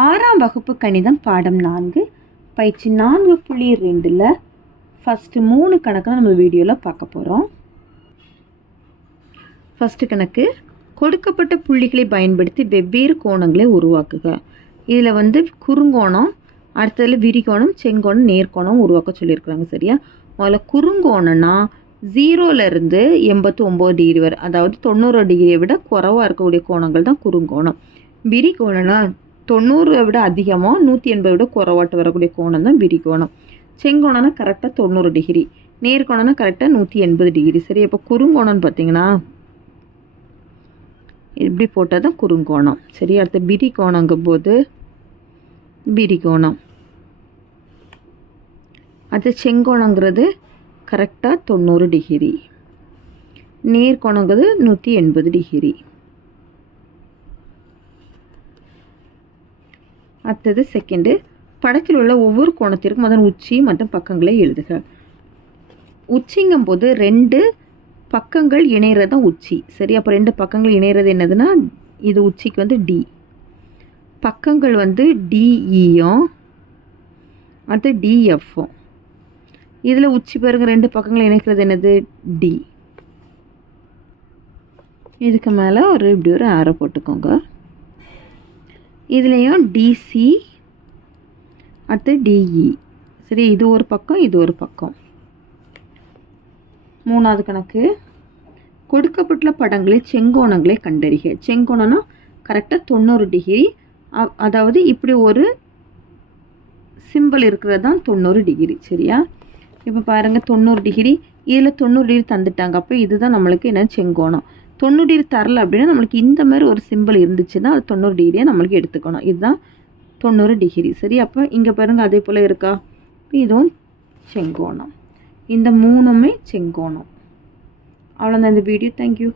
ஆறாம் வகுப்பு கணிதம் பாடம் 4 பயிற்சி 4.2ல் ஃபஸ்ட்டு 3 கணக்கு நம்ம வீடியோவில் பார்க்க போகிறோம். ஃபஸ்ட்டு கணக்கு, கொடுக்கப்பட்ட புள்ளிகளை பயன்படுத்தி வெவ்வேறு கோணங்களை உருவாக்குக. இதில் குறுங்கோணம், அடுத்ததில் விரிகோணம், செங்கோணம், நேர்கோணம் உருவாக்க சொல்லியிருக்கிறாங்க. சரியா? முதல்ல குறுங்கோணம்னா 0லேருந்து 89 டிகிரி வரை, அதாவது 90 டிகிரியை விட குறைவாக இருக்கக்கூடிய கோணங்கள் தான் குறுங்கோணம். விரிகோணம்னா 90 விட அதிகமாக 180 விட குறைவாட்டு வரக்கூடிய கோணம் தான் விரிகோணம். செங்கோணம்னா கரெக்டாக 90 டிகிரி, நேர்கோணம்னா கரெக்டாக 180 டிகிரி. சரி, இப்போ குறுங்கோணம்னு பார்த்தீங்கன்னா இப்படி போட்டால் தான் குறுங்கோணம். சரி, அடுத்த விரிகோணங்கும் போது விரிகோணம், அடுத்த செங்கோணங்கிறது கரெக்டாக 90 டிகிரி, நேர்கோணங்கிறது 180 டிகிரி. அடுத்தது செகண்டு, படத்தில் உள்ள ஒவ்வொரு கோணத்திற்கும் அதன் உச்சி மற்றும் பக்கங்களை எழுதுக. உச்சிங்கும் போது 2 பக்கங்கள் இணைகிறது தான் உச்சி. சரி, அப்போ 2 பக்கங்கள் இணைகிறது என்னதுன்னா, இது உச்சிக்கு டி, பக்கங்கள் டிஇயும் அடுத்து டிஎஃப்பும். இதில் உச்சி பாருங்க, 2 பக்கங்கள் இணைக்கிறது என்னது, டி. இதுக்கு மேலே இப்படி ஒரு ஆரோ போட்டுக்கோங்க. இதுலேயும் டிசி அடுத்து டிஇ. சரி, இது ஒரு பக்கம், இது ஒரு பக்கம். மூணாவது கணக்கு, கொடுக்கப்பட்டுள்ள படங்களில் செங்கோணங்களை கண்டறிக. செங்கோணம்னா கரெக்டாக 90 டிகிரி, அதாவது இப்படி ஒரு சிம்பிள் இருக்கிறது தான் 90 டிகிரி. சரியா? இப்போ பாருங்கள், 90 டிகிரி, இதில் 90 டிகிரி தந்துட்டாங்க. அப்போ இதுதான் நம்மளுக்கு என்ன, செங்கோணம். 90 டிகிரி தரல அப்படின்னா நம்மளுக்கு இந்த மாதிரி ஒரு சிம்பிள் இருந்துச்சுன்னா அது 90 டிகிரியை நம்மளுக்கு எடுத்துக்கணும். இதுதான் 90 டிகிரி. சரி, அப்போ இங்கே பாருங்கள் அதே போல் இருக்கா, இதுவும் செங்கோணம். இந்த 3மே செங்கோணம். அவ்வளோதான் இந்த வீடியோ. தேங்க்யூ.